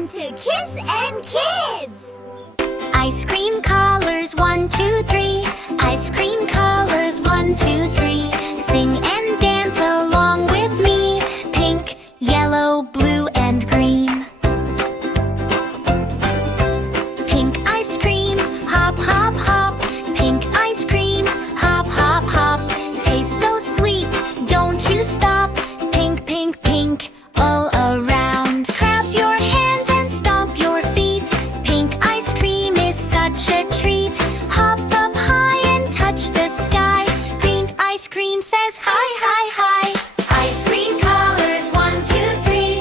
Welcome to Kiss and Kids! Ice cream colors 1, 2, 3. Ice cream colors 1, 2, 3. Sing and dance along with me. Pink, yellow, blue, and green. Pink ice cream, hop, hop, hop. Pink ice cream, hop, hop, hop. Tastes so sweet, don't you stop. Pink, pink, pink, all around. Clap your hands and stomp your feet. Pink ice cream is such a treat. Hop up high and touch the sky. Green ice cream says hi, hi, hi. Ice cream colors 1, 2, 3.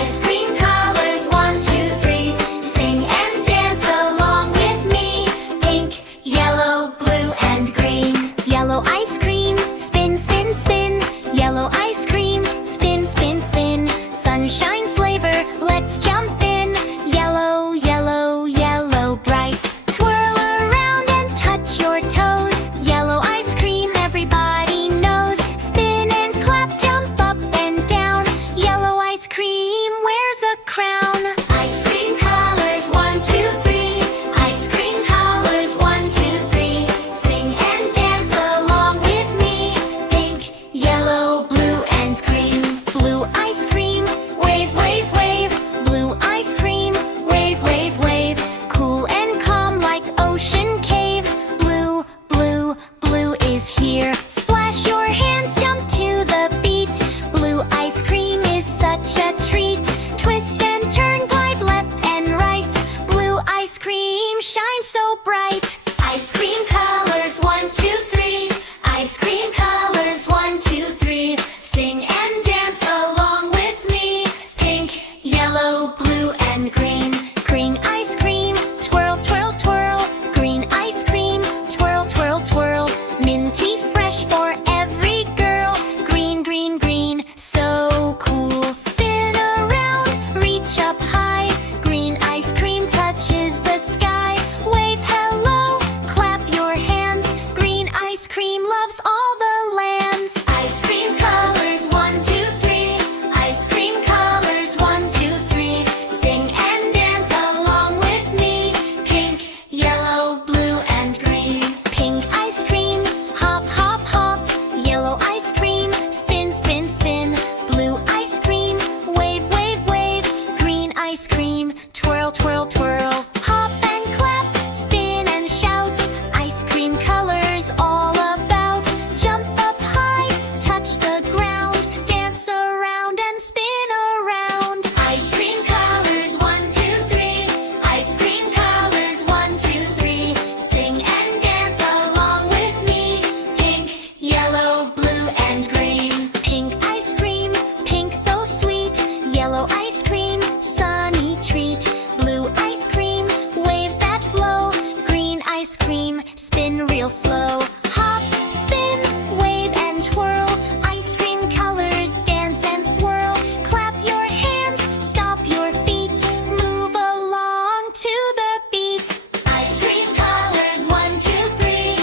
Ice cream colors 1, 2, 3. Sing and dance along with me. Pink, yellow, blue, and green. Yellow ice cream, spin, spin, spin. Yellow ice cream, spin, spin, spin. Sunshine flavor, let's jump in. Yellow, yellow, yellow, bright. Twirl around and touch your toes. Yellow ice cream, everybody knows. Spin and clap, jump up and down. Yellow ice cream wears a crown. Ice cream colors 1, 2, 3. Ice cream colors 1, 2, 3. Sing and dance along with me. Pink, yellow, blue, and green. Blue ice cream, wave, wave, wave. Blue ice cream, wave, wave, wave. Cool and calm like ocean caves. Blue, blue, blue is here. Splash your hands, jump to the beat. Blue ice cream is such a treat. Twist and turn, glide left and right. Blue ice cream shines so bright. Ice cream colors 1, 2, 3. Ice cream colors 1, 2, 3. Sing and dance along with me. Pink, yellow, blue, and green. Green ice cream, twirl, twirl, twirl. Green ice cream, twirl, twirl, twirl. Minty fresh for every girl. Green, green, green, so cool. Spin around, reach up high. Green ice cream touches the sky. Wave hello, clap your hands. Green ice cream loves all the lands. Ice cream colors 1, 2, 3. Ice cream colors 1, 2, 3. Sing and dance along with me. Pink, yellow, blue, and green. Pink ice cream, hop, hop, hop. Yellow ice cream, spin, spin, spin. Blue ice cream, wave, wave, wave. Green ice cream, twirl, twirl, twirl. Hop and clap, spin and shout. Ice cream colors all about. Jump up high, touch the ground. Dance around and spin around. Ice cream colors 1, 2, 3. Ice cream colors 1, 2, 3. Sing and dance along with me. Pink, yellow, blue, and green. Pink ice cream, pink so sweet. Yellow ice cream, sunny treat. Blue ice cream, waves that flow. Green ice cream, spin real slow. Hop, spin, wave and twirl. Ice cream colors dance and swirl. Clap your hands, stomp your feet. Move along to the beat. Ice cream colors 1, 2, 3.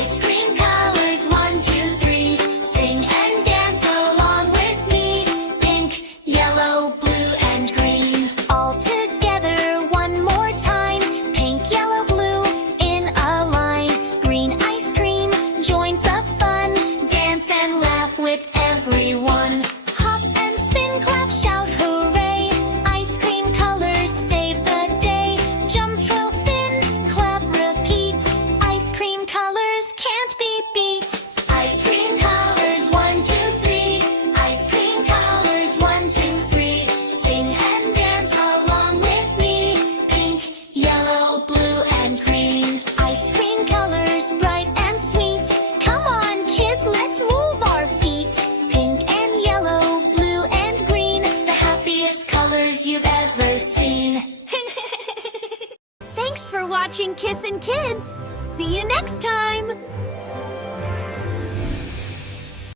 Ice cream colors 1, 2, 3. Sing and dance along with me. Pink, yellow, blue, and green. All together one more time. Pink, yellow, blue, in a line. Green ice cream joins the fun. Dance and laugh with everyone. Hop and spin, clap, shout, hooray. Ice cream colors save the day. Jump, twirl, spin, clap, repeat. Ice cream colors can't be beat. Ice cream colors 1, 2, 3. Ice cream colors 1, 2, 3. Sing and dance along with me. Pink, yellow, blue, and green. Ice cream colors bright and sweet. Come on, kids, let's move our feet. Pink and yellow, blue, and green. The happiest colors you've ever seen. Thanks for watching Kiss and Kids. See you next time.